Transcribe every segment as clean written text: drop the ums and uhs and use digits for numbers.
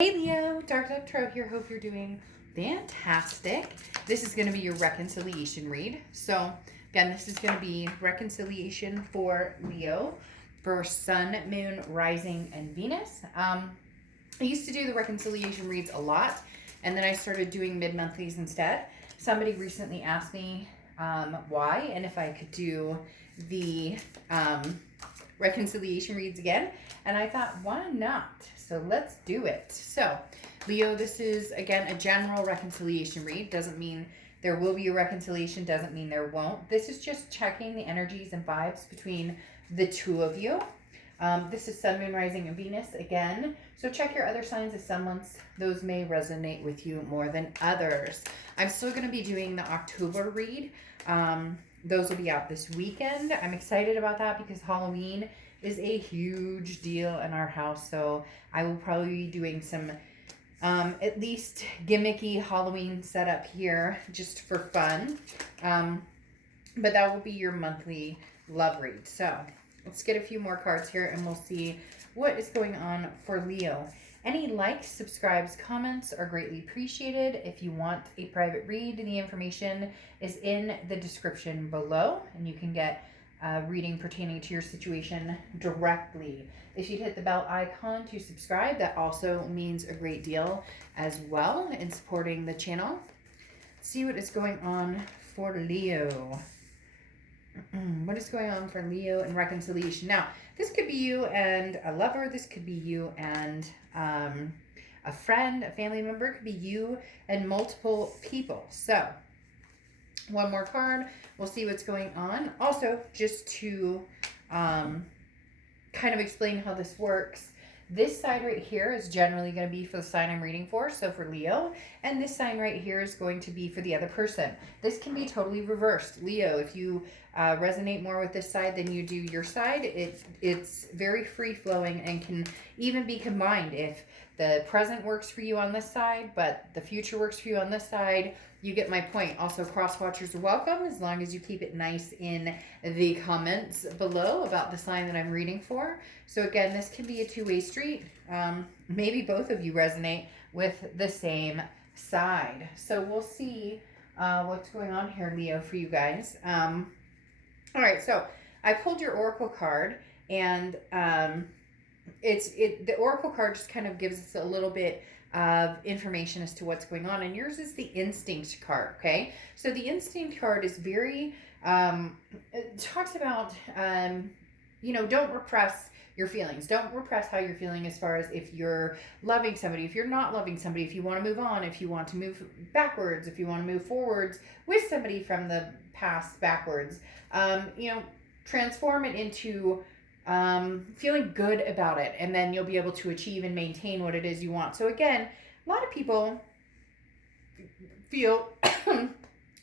Hey Leo, darkdovetarot here. Hope you're doing fantastic. This is going to be your reconciliation read. So again, this is going to be reconciliation for Leo for Sun, Moon, Rising, and Venus. I used to do the reconciliation reads a lot, and then I started doing mid-monthlies instead. Somebody recently asked me why and if I could do the reconciliation reads again, and I thought, why not? So let's do it. So Leo, this is again a general reconciliation read. Doesn't mean there will be a reconciliation, doesn't mean there won't. This is just checking the energies and vibes between the two of you. This is Sun, Moon, Rising, and Venus again. So check your other signs of sun months. Those may resonate with you more than others. I'm still going to be doing the October read. Those will be out this weekend. I'm excited about that because Halloween is a huge deal in our house. So I will probably be doing some at least gimmicky Halloween setup here just for fun. But that will be your monthly love read. So let's get a few more cards here and we'll see what is going on for Leo. Any likes, subscribes, comments are greatly appreciated. If you want a private read, the information is in the description below, and you can get a reading pertaining to your situation directly. If you'd hit the bell icon to subscribe, that also means a great deal as well in supporting the channel. Let's see what is going on for Leo. What is going on for Leo and reconciliation? Now, this could be you and a lover. This could be you and a friend, a family member. It could be you and multiple people. So, one more card. We'll see what's going on. Also, just to kind of explain how this works, this side right here is generally going to be for the sign I'm reading for, so for Leo. And this sign right here is going to be for the other person. This can be totally reversed. Leo, if you resonate more with this side than you do your side, it's very free-flowing and can even be combined. If the present works for you on this side, but the future works for you on this side, you get my point. Also, cross-watchers are welcome as long as you keep it nice in the comments below about the sign that I'm reading for. So again, this can be a two-way street. Maybe both of you resonate with the same side. So we'll see what's going on here, Leo, for you guys. All right, so I pulled your Oracle card, and the Oracle card just kind of gives us a little bit of information as to what's going on, and yours is the Instinct card. Okay, so the Instinct card is very it talks about don't repress your feelings. Don't repress how you're feeling as far as if you're loving somebody, if you're not loving somebody, if you want to move on, if you want to move backwards, if you want to move forwards with somebody from the past backwards. Transform it into feeling good about it, and then you'll be able to achieve and maintain what it is you want. So again, a lot of people feel oh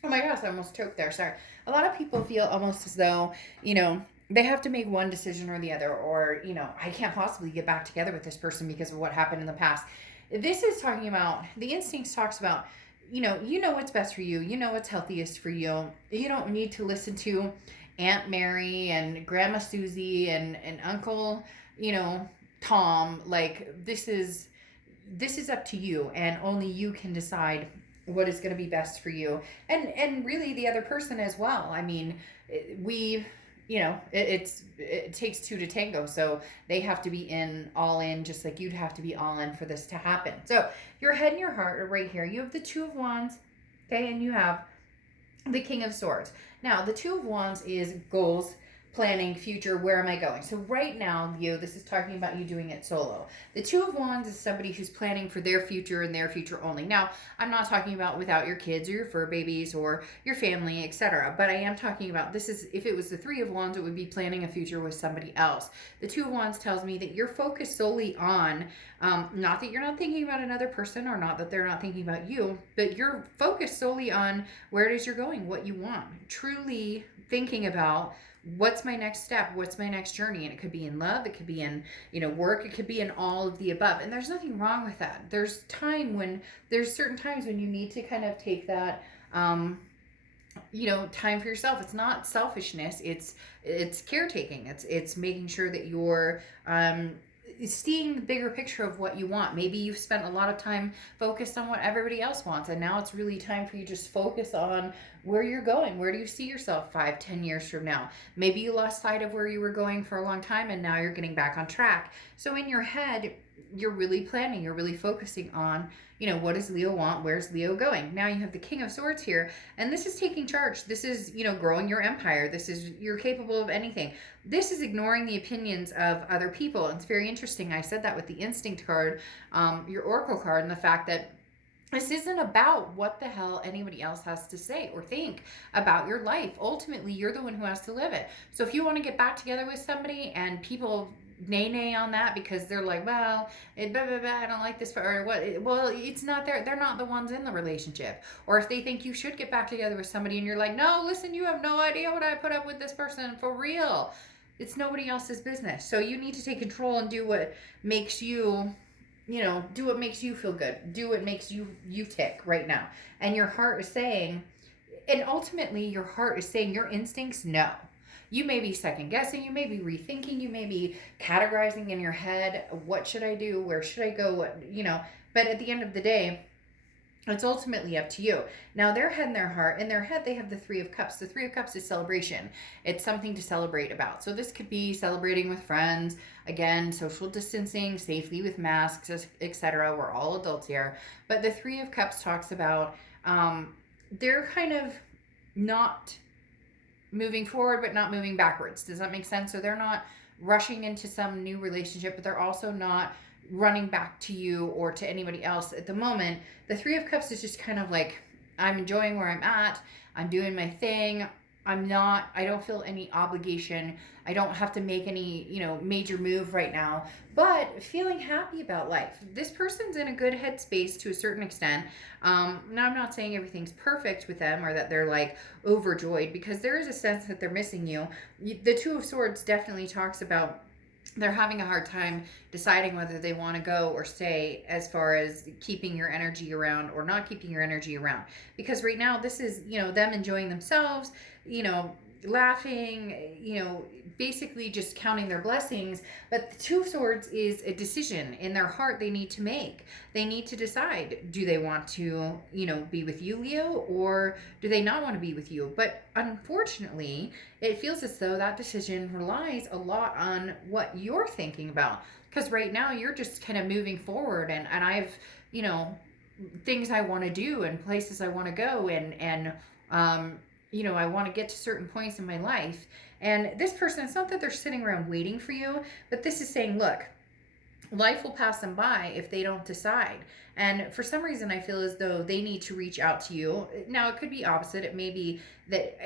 my gosh, I almost choked there, sorry. A lot of people feel almost as though they have to make one decision or the other, or I can't possibly get back together with this person because of what happened in the past. This is talking about, the Instincts talks about you know what's best for you, you know what's healthiest for you. You don't need to listen to Aunt Mary and Grandma Susie and Uncle, Tom. Like, this is up to you, and only you can decide what is going to be best for you, and really the other person as well. I mean, it takes two to tango, so they have to be all in, just like you'd have to be all in for this to happen. So your head and your heart are right here. You have the Two of Wands, okay, and you have the King of Swords. Now, the Two of Wands is goals, planning, future, where am I going? So right now, Leo, this is talking about you doing it solo. The Two of Wands is somebody who's planning for their future and their future only. Now, I'm not talking about without your kids or your fur babies or your family, etc. But I am talking about, this is, if it was the Three of Wands, it would be planning a future with somebody else. The Two of Wands tells me that you're focused solely on, not that you're not thinking about another person, or not that they're not thinking about you, but you're focused solely on where it is you're going, what you want. Truly thinking about, what's my next step? What's my next journey? And it could be in love. It could be in, work. It could be in all of the above. And there's nothing wrong with that. There's certain times when you need to kind of take that, time for yourself. It's not selfishness. It's caretaking. It's making sure that you're, seeing the bigger picture of what you want. Maybe you've spent a lot of time focused on what everybody else wants, and now it's really time for you to just focus on where you're going. Where do you see yourself 5-10 years from now? Maybe you lost sight of where you were going for a long time, and now you're getting back on track. So in your head, you're really planning, you're really focusing on, what does Leo want? Where's Leo going? Now you have the King of Swords here, and this is taking charge. This is, growing your empire. This is, you're capable of anything. This is ignoring the opinions of other people. It's very interesting. I said that with the Instinct card, your Oracle card, and the fact that this isn't about what the hell anybody else has to say or think about your life. Ultimately, you're the one who has to live it. So if you want to get back together with somebody and people nay on that because they're like, well, I don't like this, or what? Well, it's not they're not the ones in the relationship. Or if they think you should get back together with somebody and you're like, no, listen, you have no idea what I put up with this person for real. It's nobody else's business. So you need to take control and do what makes you, do what makes you feel good. Do what makes you tick right now. And your heart is saying, and ultimately your heart is saying, your instincts, no. You may be second guessing, you may be rethinking, you may be categorizing in your head, what should I do? Where should I go? But at the end of the day, it's ultimately up to you. Now, their head and their heart, in their head, they have the Three of Cups. The Three of Cups is celebration. It's something to celebrate about. So this could be celebrating with friends, again, social distancing, safely with masks, etc. We're all adults here. But the Three of Cups talks about, they're kind of not moving forward, but not moving backwards. Does that make sense? So they're not rushing into some new relationship, but they're also not running back to you or to anybody else at the moment. The Three of Cups is just kind of like, I'm enjoying where I'm at. I'm doing my thing. I don't feel any obligation. I don't have to make any, major move right now, but feeling happy about life. This person's in a good headspace to a certain extent. Now, I'm not saying everything's perfect with them or that they're like overjoyed, because there is a sense that they're missing you. The Two of Swords definitely talks about they're having a hard time deciding whether they want to go or stay, as far as keeping your energy around or not keeping your energy around. Because right now, this is, them enjoying themselves, laughing, basically just counting their blessings. But the Two of Swords is a decision in their heart they need to make. They need to decide, do they want to, be with you, Leo, or do they not want to be with you? But unfortunately, it feels as though that decision relies a lot on what you're thinking about. Because right now you're just kind of moving forward, and I've, things I want to do and places I want to go, and I want to get to certain points in my life. And this person, it's not that they're sitting around waiting for you, but this is saying, look, life will pass them by if they don't decide. And for some reason, I feel as though they need to reach out to you. Now, it could be opposite. It may be that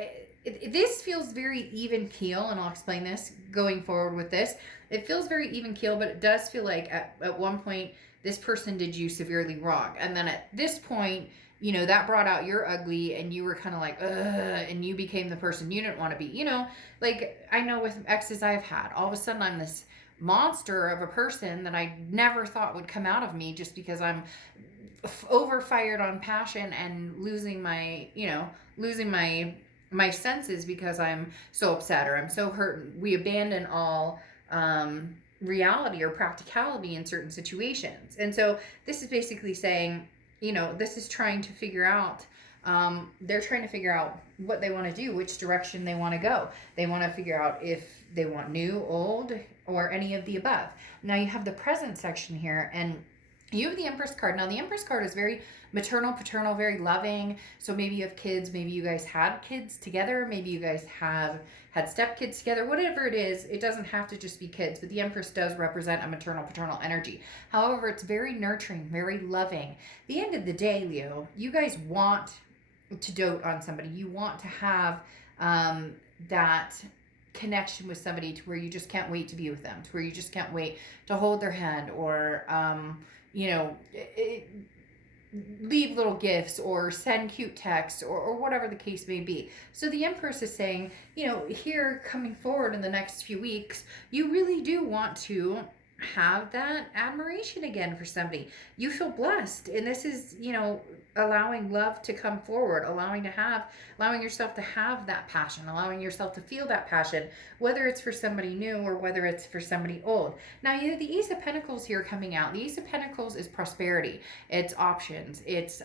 this feels very even keel, and I'll explain this going forward with this. It feels very even keel, but it does feel like at one point, this person did you severely wrong. And then at this point, that brought out your ugly, and you were kind of like, ugh, and you became the person you didn't want to be. Like I know with exes I've had, all of a sudden I'm this monster of a person that I never thought would come out of me, just because I'm overfired on passion and losing my senses because I'm so upset or I'm so hurt. We abandon all reality or practicality in certain situations. And so this is basically saying, this is trying to figure out, they're trying to figure out what they want to do, which direction they want to go. They want to figure out if they want new, old, or any of the above. Now you have the present section here, and you have the Empress card. Now the Empress card is very maternal, paternal, very loving. So maybe you have kids, maybe you guys had kids together, maybe you guys have had stepkids together, whatever it is. It doesn't have to just be kids, but the Empress does represent a maternal, paternal energy. However, it's very nurturing, very loving. At the end of the day, Leo, you guys want to dote on somebody. You want to have that connection with somebody to where you just can't wait to be with them, to where you just can't wait to hold their hand, or leave little gifts or send cute texts, or whatever the case may be. So the Empress is saying, here coming forward in the next few weeks, you really do want to have that admiration again for somebody. You feel blessed. And this is, allowing love to come forward, allowing yourself to have that passion, allowing yourself to feel that passion, whether it's for somebody new or whether it's for somebody old. Now, you have the Ace of Pentacles here coming out. The Ace of Pentacles is prosperity, it's options, it's,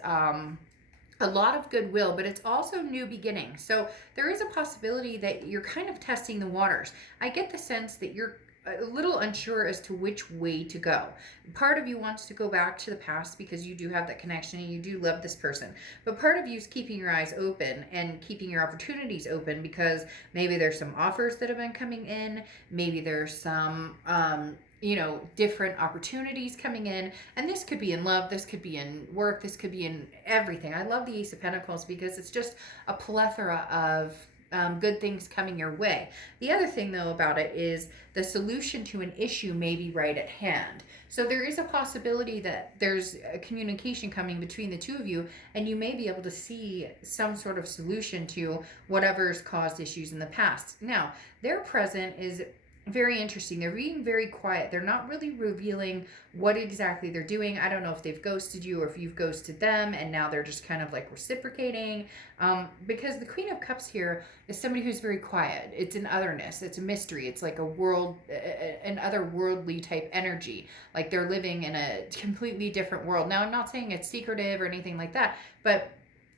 a lot of goodwill, but it's also new beginnings. So there is a possibility that you're kind of testing the waters. I get the sense that you're a little unsure as to which way to go. Part of you wants to go back to the past because you do have that connection and you do love this person. But part of you is keeping your eyes open and keeping your opportunities open because maybe there's some offers that have been coming in. Maybe there's some, different opportunities coming in. And this could be in love, this could be in work, this could be in everything. I love the Ace of Pentacles because it's just a plethora of good things coming your way. The other thing, though, about it is the solution to an issue may be right at hand. So there is a possibility that there's a communication coming between the two of you, and you may be able to see some sort of solution to whatever's caused issues in the past. Now, their present is very interesting. They're being very quiet. They're not really revealing what exactly they're doing. I don't know if they've ghosted you or if you've ghosted them and now they're just kind of like reciprocating. Because the Queen of Cups here is somebody who's very quiet. It's an otherness. It's a mystery. It's like an otherworldly type energy. Like they're living in a completely different world. Now, I'm not saying it's secretive or anything like that, but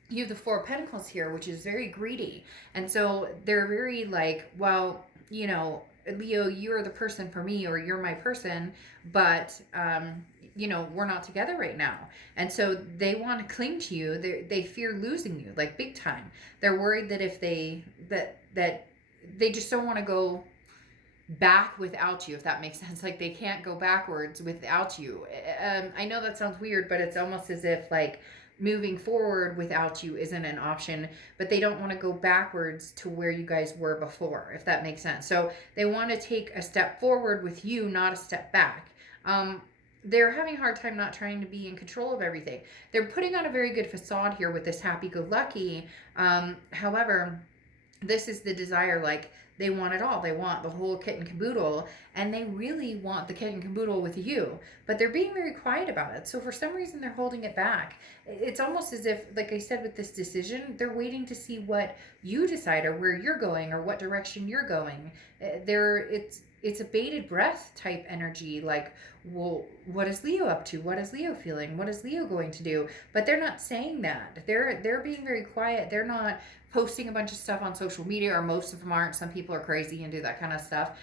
you have the Four of Pentacles here, which is very greedy. And so they're very like, well, Leo, you're the person for me, or you're my person, but we're not together right now. And so they want to cling to you. They fear losing you, like big time. They're worried that if that they just don't want to go back without you, if that makes sense. Like they can't go backwards without you. I know that sounds weird, but it's almost as if like moving forward without you isn't an option, but they don't want to go backwards to where you guys were before, if that makes sense. So they want to take a step forward with you, not a step back. They're having a hard time not trying to be in control of everything. They're putting on a very good facade here with this happy-go-lucky. However, this is the desire, like they want it all. They want the whole kit and caboodle, and they really want the kit and caboodle with you, but they're being very quiet about it. So for some reason, they're holding it back. It's almost as if, like I said, with this decision, they're waiting to see what you decide or where you're going or what direction you're going. It's a bated breath type energy. Like, well, what is Leo up to? What is Leo feeling? What is Leo going to do? But they're not saying that. They're being very quiet. They're not posting a bunch of stuff on social media, or most of them aren't. Some people are crazy and do that kind of stuff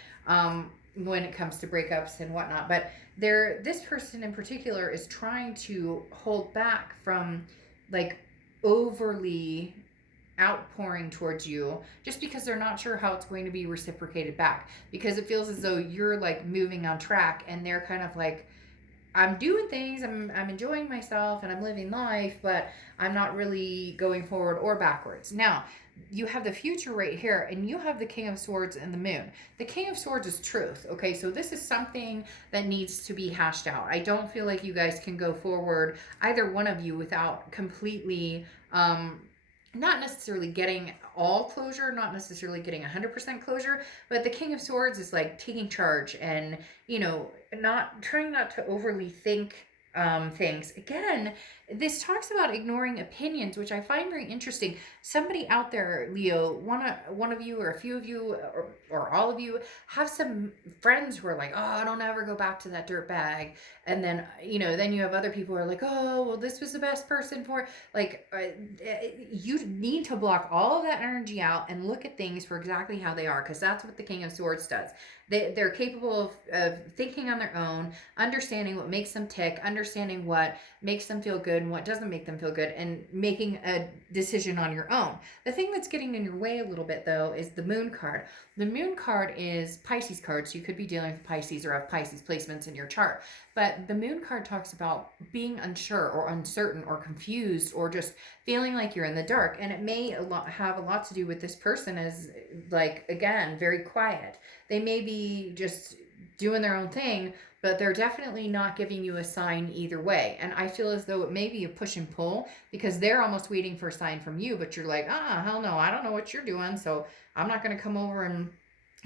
when it comes to breakups and whatnot. But this person in particular is trying to hold back from like overly outpouring towards you, just because they're not sure how it's going to be reciprocated back, because it feels as though you're like moving on track and they're kind of like, I'm doing things, I'm enjoying myself and I'm living life, but I'm not really going forward or backwards. Now, you have the future right here, and you have the King of Swords and the Moon. The King of Swords is truth, okay? So this is something that needs to be hashed out. I don't feel like you guys can go forward, either one of you, without completely not necessarily getting all closure, not necessarily getting 100% closure, but the King of Swords is like taking charge and, trying not to overly think things. Again, this talks about ignoring opinions, which I find very interesting. Somebody out there, Leo, one of you or a few of you or all of you have some friends who are like, oh, don't ever go back to that dirt bag. And then, then you have other people who are like, oh, well, this was the best person for, like, you need to block all of that energy out and look at things for exactly how they are, because that's what the King of Swords does. They're capable of thinking on their own, understanding what makes them tick, understanding what makes them feel good and what doesn't make them feel good, and making a decision on your own. The thing that's getting in your way a little bit, though, is the Moon card. The Moon card is Pisces card, so you could be dealing with Pisces or have Pisces placements in your chart. But the Moon card talks about being unsure or uncertain or confused or just feeling like you're in the dark. And it may have a lot to do with this person as, like, again, very quiet. They may be just doing their own thing, but they're definitely not giving you a sign either way. And I feel as though it may be a push and pull, because they're almost waiting for a sign from you, but you're like, hell no, I don't know what you're doing, so I'm not going to come over and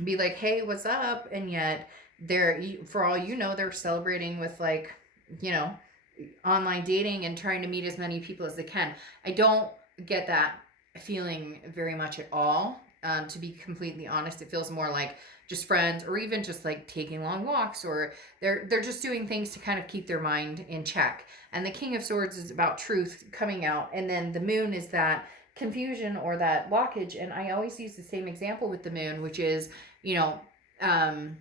be like, hey, what's up? And yet they're, for all you know, they're celebrating with like, you know, online dating and trying to meet as many people as they can. I don't get that feeling very much at all. To be completely honest, it feels more like just friends, or even just like taking long walks, or they're just doing things to kind of keep their mind in check. And the King of Swords is about truth coming out, and then the Moon is that confusion or that blockage. And I always use the same example with the Moon, which is, you know, um,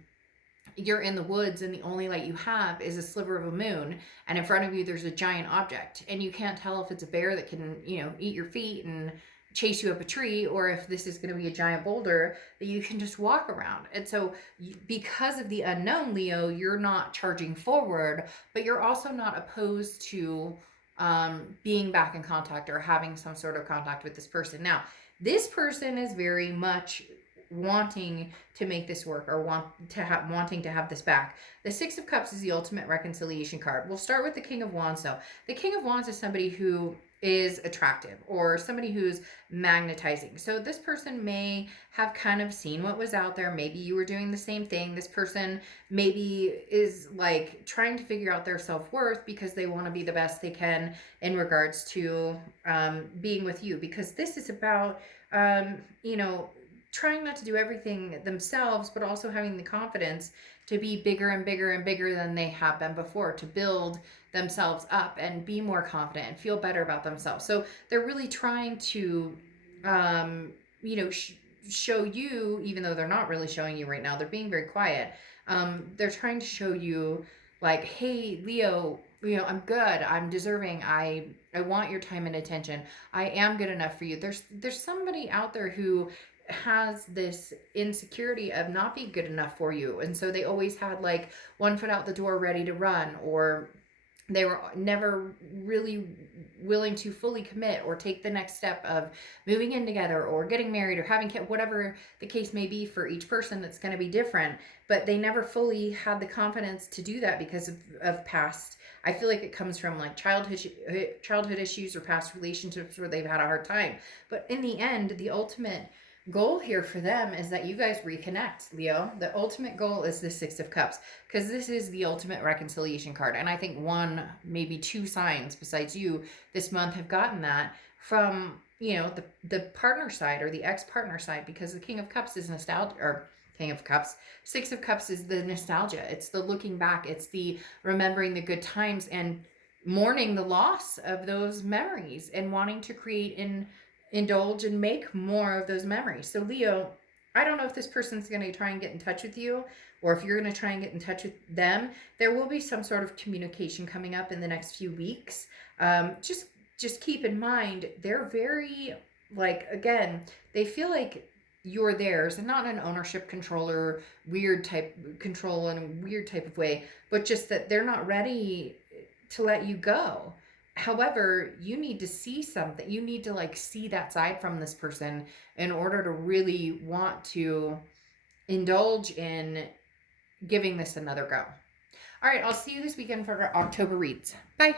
you're in the woods and the only light you have is a sliver of a moon, and in front of you there's a giant object, and you can't tell if it's a bear that can, you know, eat your feet and chase you up a tree, or if this is going to be a giant boulder that you can just walk around. And so because of the unknown, Leo, you're not charging forward, but you're also not opposed to being back in contact or having some sort of contact with this person. Now, this person is very much wanting to make this work, or wanting to have this back. The Six of Cups is the ultimate reconciliation card. We'll start with the King of Wands. So the King of Wands is somebody who is attractive, or somebody who's magnetizing. So this person may have kind of seen what was out there. Maybe you were doing the same thing. This person maybe is like trying to figure out their self-worth because they want to be the best they can in regards to being with you, because this is about you know, trying not to do everything themselves, but also having the confidence to be bigger and bigger and bigger than they have been before, to build themselves up and be more confident and feel better about themselves. So they're really trying to, you know, show you, even though they're not really showing you right now, they're being very quiet. They're trying to show you like, hey, Leo, you know, I'm good. I'm deserving. I want your time and attention. I am good enough for you. There's somebody out there who has this insecurity of not being good enough for you, and so they always had like one foot out the door ready to run, or they were never really willing to fully commit or take the next step of moving in together or getting married or having kids, whatever the case may be. For each person it's going to be different, but they never fully had the confidence to do that because of past, I feel like it comes from like childhood issues or past relationships where they've had a hard time. But in the end, the ultimate goal here for them is that you guys reconnect, Leo. The ultimate goal is the Six of Cups, because this is the ultimate reconciliation card. And I think one, maybe two signs besides you this month have gotten that from, you know, the partner side or the ex-partner side, because the King of Cups is nostalgia, or King of Cups. Six of Cups is the nostalgia. It's the looking back. It's the remembering the good times and mourning the loss of those memories and wanting to create and indulge and make more of those memories. So Leo, I don't know if this person's going to try and get in touch with you, or if you're going to try and get in touch with them. There will be some sort of communication coming up in the next few weeks. Just keep in mind, they're very, like, again, they feel like you're theirs, and not an ownership controller weird type control in a weird type of way, but just that they're not ready to let you go. However, you need to see something. You need to like see that side from this person in order to really want to indulge in giving this another go. All right, I'll see you this weekend for our October reads. Bye.